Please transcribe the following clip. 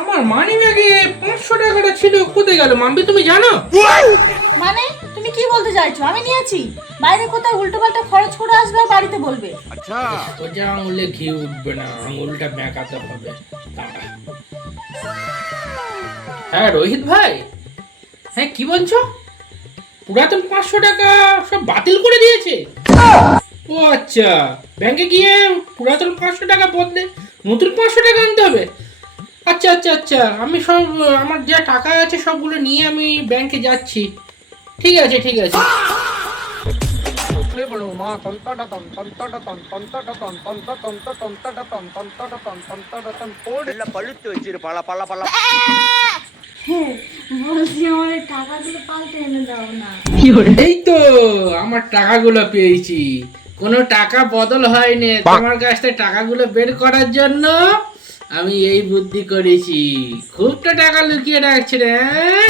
আমার মানি ব্যাগে 500 টাকাটা ছিল, কোথায় গেল মাম্পি তুমি জানো? মানে তুমি কি বলতে চাইছো? আমি নিয়েছি। বাইরে কোথায় উল্টোপাল্টা খরচ করে আসবে আর বাড়িতে বলবে। সোজা আঙুলে ঘি উঠবে না, আঙুলটা বেঁকাতে হবে। দাঁড়া। হ্যাঁ রোহিত ভাই, হ্যাঁ কি বলছো? পুরাতন 500 টাকা সব বাতিল করে দিয়েছে? ও আচ্ছা, ব্যাংকে গিয়ে পুরাতন 500 টাকা বদলে নতুন 500 টাকা আনতে হবে। আচ্ছা আচ্ছা আচ্ছা, আমি সব আমার যা টাকা আছে সবগুলো নিয়ে আমি ব্যাংকে যাচ্ছি। ঠিক আছে ঠিক আছে। হ্যাঁ, বলছি আমার এই টাকাগুলো পাল্টে এনে দাও না। এই তো আমার টাকাগুলো পেয়েছি, কোনো টাকা বদল হয়নি। তোমার কাছ থেকে টাকাগুলো বের করার জন্য আমি এই বুদ্ধি করেছি। খুব তো টাকা লুকিয়ে রাখছি রে, হ্যাঁ?